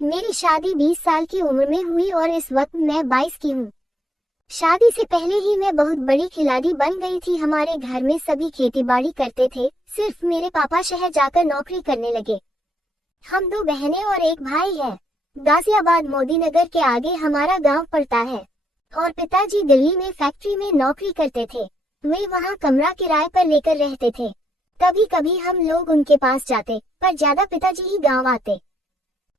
मेरी शादी 20 साल की उम्र में हुई और इस वक्त मैं 22 की हूँ। शादी से पहले ही मैं बहुत बड़ी खिलाड़ी बन गई थी। हमारे घर में सभी खेती बाड़ी करते थे, सिर्फ मेरे पापा शहर जाकर नौकरी करने लगे। हम 2 बहनें और एक भाई है। गाजियाबाद मोदीनगर के आगे हमारा गांव पड़ता है और पिताजी दिल्ली में फैक्ट्री में नौकरी करते थे। वे वहां कमरा किराए पर लेकर रहते थे। कभी कभी हम लोग उनके पास जाते, पर ज्यादा पिताजी ही गांव आते।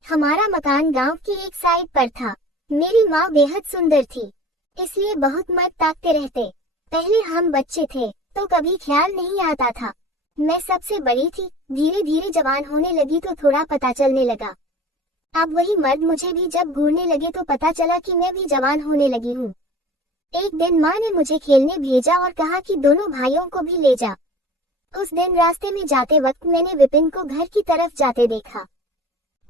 हमारा मकान गांव की एक साइड पर था। मेरी माँ बेहद सुंदर थी, इसलिए बहुत मर्द ताकते रहते। पहले हम बच्चे थे तो कभी ख्याल नहीं आता था। मैं सबसे बड़ी थी। धीरे धीरे जवान होने लगी तो थोड़ा पता चलने लगा। अब वही मर्द मुझे भी जब घूरने लगे तो पता चला कि मैं भी जवान होने लगी हूँ। एक दिन माँ ने मुझे खेलने भेजा और कहा कि दोनों भाइयों को भी ले जा। उस दिन रास्ते में जाते वक्त मैंने विपिन को घर की तरफ जाते देखा।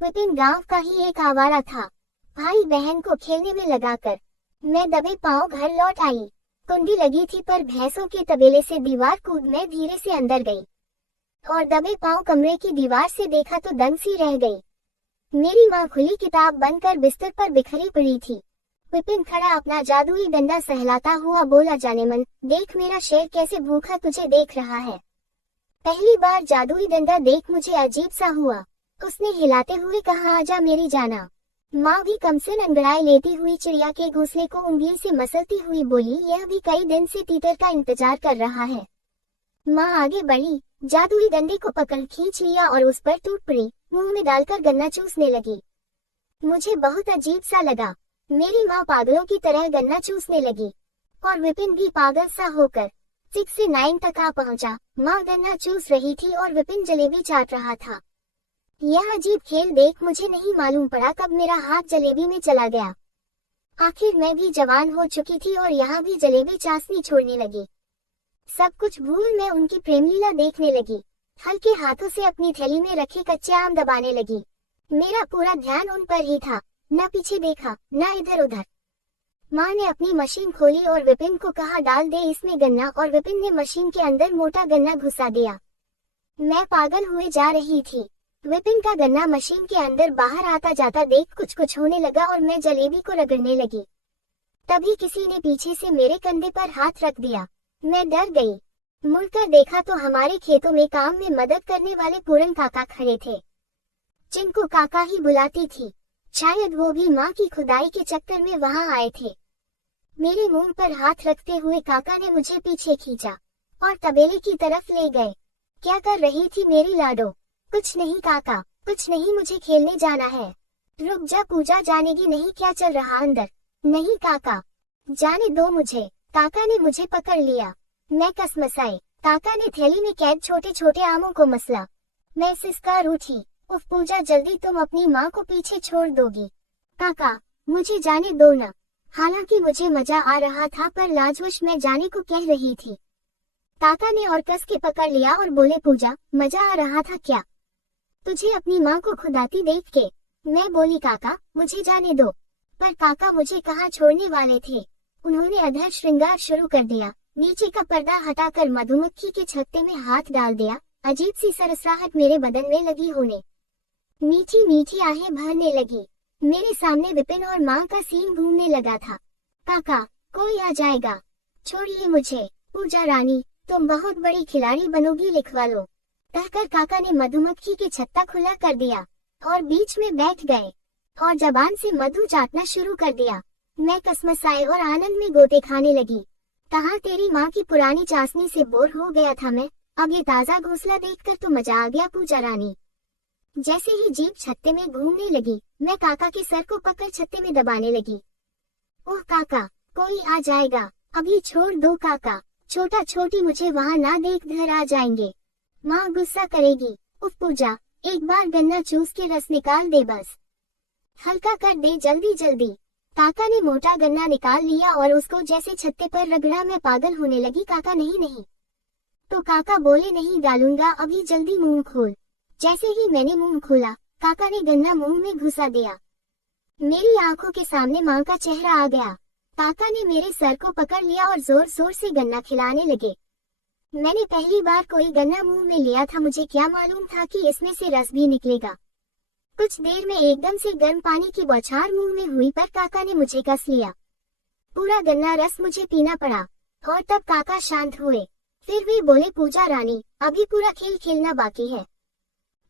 विपिन गांव का ही एक आवारा था। भाई बहन को खेलने में लगाकर मैं दबे पांव घर लौट आई। कुंडी लगी थी, पर भैंसों के तबेले से दीवार कूद मैं धीरे से अंदर गई और दबे पांव कमरे की दीवार से देखा तो दंग सी रह गई। मेरी माँ खुली किताब बनकर बिस्तर पर बिखरी पड़ी थी। विपिन खड़ा अपना जादुई डंडा सहलाता हुआ बोला, जाने मन, देख मेरा शेर कैसे भूखा तुझे देख रहा है। पहली बार जादुई डंडा देख मुझे अजीब सा हुआ। उसने हिलाते हुए कहा, आजा मेरी जाना। माँ भी कम से अंगड़ाई लेती हुई चिड़िया के घोंसले को उंगली से मसलती हुई बोली, यह भी कई दिन से तीतर का इंतजार कर रहा है। माँ आगे बढ़ी, जादुई डंडे को पकड़ खींच लिया और उस पर टूट पड़ी। मुंह में डालकर गन्ना चूसने लगी। मुझे बहुत अजीब सा लगा। मेरी माँ पागलों की तरह गन्ना चूसने लगी और विपिन भी पागल सा होकर 6 से 9 तक आ पहुंचा। माँ गन्ना चूस रही थी और विपिन जलेबी चाट रहा था। यह अजीब खेल देख मुझे नहीं मालूम पड़ा कब मेरा हाथ जलेबी में चला गया। आखिर मैं भी जवान हो चुकी थी और यहाँ भी जलेबी चासनी छोड़ने लगी। सब कुछ भूल मैं उनकी प्रेमलीला देखने लगी। हल्के हाथों से अपनी थैली में रखे कच्चे आम दबाने लगी। मेरा पूरा ध्यान उन पर ही था, न पीछे देखा न इधर उधर। माँ ने अपनी मशीन खोली और विपिन को कहा, डाल दे इसमें गन्ना, और विपिन ने मशीन के अंदर मोटा गन्ना घुसा दिया। मैं पागल हुए जा रही थी। विपिन का गन्ना मशीन के अंदर बाहर आता जाता देख कुछ कुछ होने लगा और मैं जलेबी को रगड़ने लगी। तभी किसी ने पीछे से मेरे कंधे पर हाथ रख दिया। मैं डर गई। मुड़कर देखा तो हमारे खेतों में काम में मदद करने वाले पूरन काका खड़े थे, जिनको काका ही बुलाती थी। शायद वो भी माँ की खुदाई के चक्कर में वहाँ आए थे। मेरे मुंह पर हाथ रखते हुए काका ने मुझे पीछे खींचा और तबेले की तरफ ले गए। क्या कर रही थी मेरी लाडो? कुछ नहीं काका, कुछ नहीं, मुझे खेलने जाना है। रुक जा, पूजा जानेगी नहीं क्या चल रहा अंदर। नहीं काका, जाने दो मुझे। काका ने मुझे पकड़ लिया। मैं कसमसाई। काका ने थैली में कैद छोटे छोटे आमों को मसला। मैं सिसकार उठी, उफ पूजा, जल्दी तुम अपनी माँ को पीछे छोड़ दोगी। काका, मुझे जाने दो ना। हालांकि मुझे मजा आ रहा था, पर लाजवश मैं जाने को कह रही थी। काका ने और कस के पकड़ लिया और बोले, पूजा मजा आ रहा था क्या तुझे अपनी माँ को खुदाती देख के? मैं बोली, काका मुझे जाने दो। पर काका मुझे कहाँ छोड़ने वाले थे। उन्होंने अधर श्रृंगार शुरू कर दिया। नीचे का पर्दा हटाकर मधुमक्खी के छत्ते में हाथ डाल दिया। अजीब सी सरसराहट मेरे बदन में लगी होने, मीठी मीठी आहें भरने लगी। मेरे सामने विपिन और माँ का सीन घूमने लगा था। काका, कोई आ जाएगा, छोड़िए मुझे। पूजा रानी, तुम बहुत बड़ी खिलाड़ी बनोगी, लिखवा लो। कहकर काका ने मधुमक्खी के छत्ता खुला कर दिया और बीच में बैठ गए और जबान से मधु चाटना शुरू कर दिया। मैं कसमसाए और आनंद में गोते खाने लगी। कहाँ तेरी माँ की पुरानी चाशनी से बोर हो गया था मैं। अब ये ताजा घोंसला देखकर तो मजा आ गया पूजा रानी। जैसे ही जीप छत्ते में घूमने लगी, मैं काका के सर को पकड़ छत्ते में दबाने लगी। ओह काका, कोई आ जाएगा, अभी छोड़ दो काका। छोटा छोटी मुझे वहाँ ना देख, घर आ जाएंगे, माँ गुस्सा करेगी। उफ पूजा, एक बार गन्ना चूस के रस निकाल दे, बस हल्का कर दे जल्दी जल्दी। काका ने मोटा गन्ना निकाल लिया और उसको जैसे छत्ते पर रगड़ा। मैं पागल होने लगी। काका, नहीं नहीं। तो काका बोले, नहीं डालूंगा अभी, जल्दी मुंह खोल। जैसे ही मैंने मुंह खोला, काका ने गन्ना मुंह में घुसा दिया। मेरी आंखों के सामने माँ का चेहरा आ गया। काका ने मेरे सर को पकड़ लिया और जोर जोर से गन्ना खिलाने लगे। मैंने पहली बार कोई गन्ना मुंह में लिया था। मुझे क्या मालूम था कि इसमें से रस भी निकलेगा। कुछ देर में एकदम से गर्म पानी की बौछार मुंह में हुई पर काका ने मुझे कस लिया। पूरा गन्ना रस मुझे पीना पड़ा और तब काका शांत हुए। फिर वे बोले, पूजा रानी, अभी पूरा खेल खेलना बाकी है।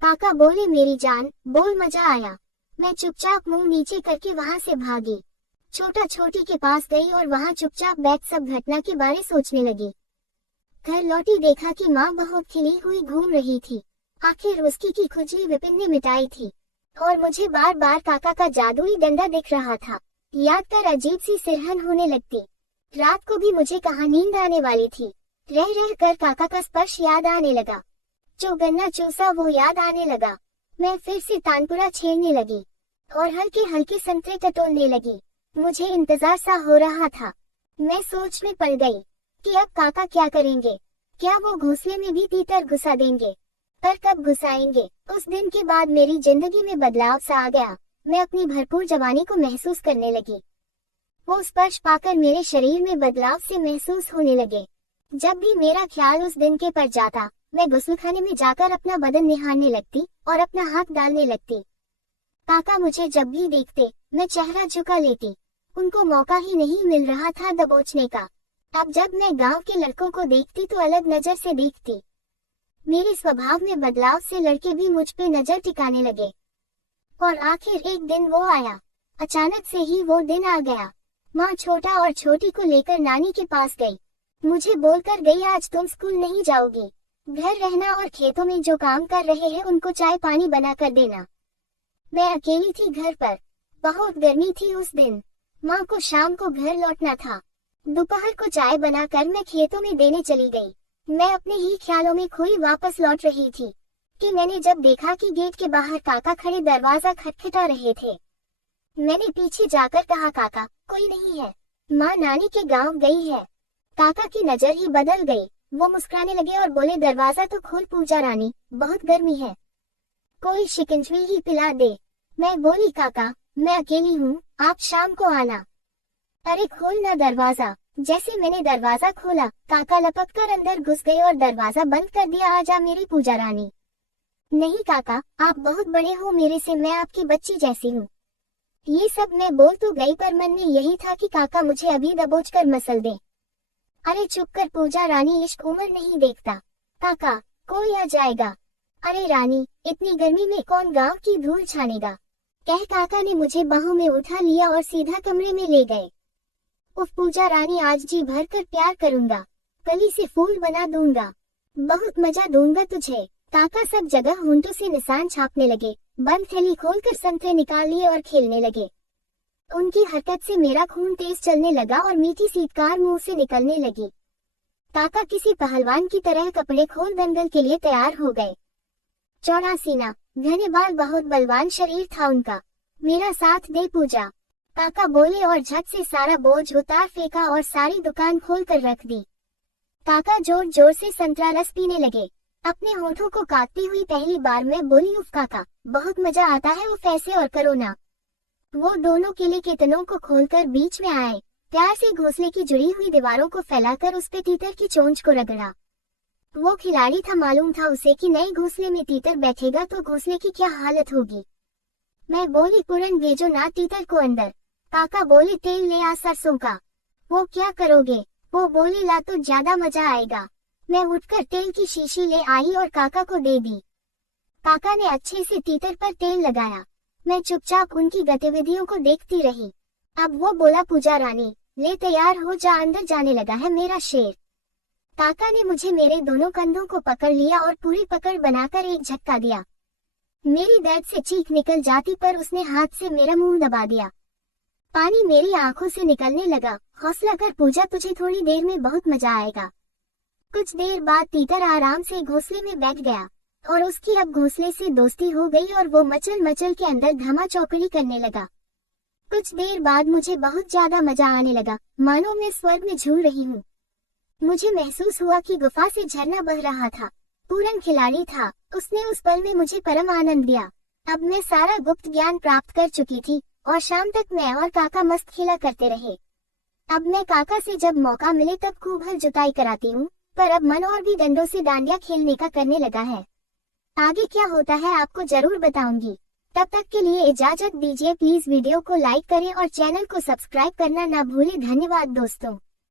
काका बोले, मेरी जान, बोल, मजा आया। मैं चुपचाप मुंह नीचे करके वहां से भागी। छोटा छोटी के पास गई और वहां चुपचाप बैठ सब घटना के बारे सोचने लगी। घर लौटी देखा कि माँ बहुत खिली हुई घूम रही थी। आखिर उसकी की खुजली विपिन ने मिटाई थी और मुझे बार बार काका का जादुई डंडा दिख रहा था। याद कर अजीब सी सिरहन होने लगती। रात को भी मुझे कहाँ नींद आने वाली थी। रह रह कर काका का स्पर्श याद आने लगा। जो गन्ना चूसा वो याद आने लगा। मैं फिर से तानपुरा छेड़ने लगी और हल्के हल्के संतरे टटोलने लगी। मुझे इंतजार सा हो रहा था। मैं सोच में पड़ गई कि अब काका क्या करेंगे। क्या वो घोंसले में भी तीतर घुसा देंगे? पर कब घुसाएंगे? उस दिन के बाद मेरी जिंदगी में बदलाव सा आ गया। मैं अपनी भरपूर जवानी को महसूस करने लगी। वो स्पर्श पाकर मेरे शरीर में बदलाव से महसूस होने लगे। जब भी मेरा ख्याल उस दिन के पर जाता, मैं गुस्लखाने में जाकर अपना बदन निहारने लगती और अपना हाथ डालने लगती। काका मुझे जब भी देखते, मैं चेहरा झुका लेती। उनको मौका ही नहीं मिल रहा था दबोचने का। अब जब मैं गांव के लड़कों को देखती तो अलग नजर से देखती। मेरे स्वभाव में बदलाव से लड़के भी मुझ पे नजर टिकाने लगे। और आखिर एक दिन वो आया। अचानक से ही वो दिन आ गया। माँ छोटा और छोटी को लेकर नानी के पास गई। मुझे बोलकर गई, आज तुम स्कूल नहीं जाओगी, घर रहना और खेतों में जो काम कर रहे हैं उनको चाय पानी बना कर देना। मैं अकेली थी घर पर। बहुत गर्मी थी उस दिन। माँ को शाम को घर लौटना था। दोपहर को चाय बनाकर मैं खेतों में देने चली गई। मैं अपने ही ख्यालों में खोई वापस लौट रही थी कि मैंने जब देखा कि गेट के बाहर काका खड़े दरवाजा खटखटा रहे थे। मैंने पीछे जाकर कहा, काका कोई नहीं है, माँ नानी के गांव गई है। काका की नजर ही बदल गई। वो मुस्कुराने लगे और बोले, दरवाजा तो खोल पूजा रानी, बहुत गर्मी है, कोई शिकंजी ही पिला दे। मैं बोली, काका मैं अकेली हूँ, आप शाम को आना। अरे खोल ना दरवाजा। जैसे मैंने दरवाजा खोला, काका लपक कर अंदर घुस गए और दरवाजा बंद कर दिया। आजा मेरी पूजा रानी। नहीं काका, आप बहुत बड़े हो मेरे से, मैं आपकी बच्ची जैसी हूँ। ये सब मैं बोल तो गई पर मन में यही था कि काका मुझे अभी दबोच कर मसल दे। अरे चुप कर पूजा रानी, इश्क उम्र नहीं देखता। काका कोई आ जाएगा। अरे रानी, इतनी गर्मी में कौन गांव की धूल छानेगा। कह काका ने मुझे बाहों में उठा लिया और सीधा कमरे में ले गए। उफ पूजा रानी, आज जी भर कर प्यार करूंगा, कली से फूल बना दूंगा, बहुत मजा दूंगा तुझे। काका सब जगह होंठों से निशान छापने लगे। बंद थैली खोलकर संतरे निकाल लिए और खेलने लगे। उनकी हरकत से मेरा खून तेज चलने लगा और मीठी सीटकार मुंह से निकलने लगी। काका किसी पहलवान की तरह कपड़े खोल दंगल के लिए तैयार हो गए। चौड़ा सीना, घने बाल, बहुत बलवान शरीर था उनका। मेरा साथ दे पूजा, काका बोले और झट से सारा बोझ उतार फेंका और सारी दुकान खोल कर रख दी। काका जोर जोर से संतरा रस पीने लगे। अपने होठों को काटती हुई पहली बार मैं बोली, उफ काका बहुत मजा आता है, उफ ऐसे और करो ना। वो दोनों केले के तनों को खोलकर बीच में आए। प्यार से घोंसले की जुड़ी हुई दीवारों को फैलाकर उस पे तीतर की चोंच को रगड़ा। वो खिलाड़ी था, मालूम था उसे कि नए घोंसले में तीतर बैठेगा तो घोंसले की क्या हालत होगी। मैं बोली, पूरन भेजो ना तीतर को अंदर। काका बोले, तेल ले आ सरसों का। वो क्या करोगे? वो बोले, ला तो ज्यादा मजा आएगा। मैं उठकर तेल की शीशी ले आई और काका को दे दी। काका ने अच्छे से तीतर पर तेल लगाया। मैं चुपचाप उनकी गतिविधियों को देखती रही। अब वो बोला, पूजा रानी ले तैयार हो जा, अंदर जाने लगा है मेरा शेर। काका ने मुझे मेरे दोनों कंधों को पकड़ लिया और पूरी पकड़ बनाकर एक झटका दिया। मेरी दर्द से चीख निकल जाती पर उसने हाथ से मेरा मुंह दबा दिया। पानी मेरी आंखों से निकलने लगा। हौसला कर पूजा, तुझे थोड़ी देर में बहुत मजा आएगा। कुछ देर बाद तीतर आराम से घोंसले में बैठ गया और उसकी अब घोंसले से दोस्ती हो गई और वो मचल मचल के अंदर धमा चौकड़ी करने लगा। कुछ देर बाद मुझे बहुत ज्यादा मजा आने लगा, मानो मैं स्वर्ग में झूल रही हूँ। मुझे महसूस हुआ कि गुफा से झरना बह रहा था। पूरन खिलाड़ी था, उसने उस पल में मुझे परम आनंद दिया। अब मैं सारा गुप्त ज्ञान प्राप्त कर चुकी थी और शाम तक मैं और काका मस्त खेला करते रहे। अब मैं काका से जब मौका मिले तब खूब हर जुताई कराती हूँ, पर अब मन और भी डंडों से डांडिया खेलने का करने लगा है। आगे क्या होता है आपको जरूर बताऊंगी। तब तक के लिए इजाजत दीजिए। प्लीज वीडियो को लाइक करें और चैनल को सब्सक्राइब करना ना भूलें। धन्यवाद दोस्तों।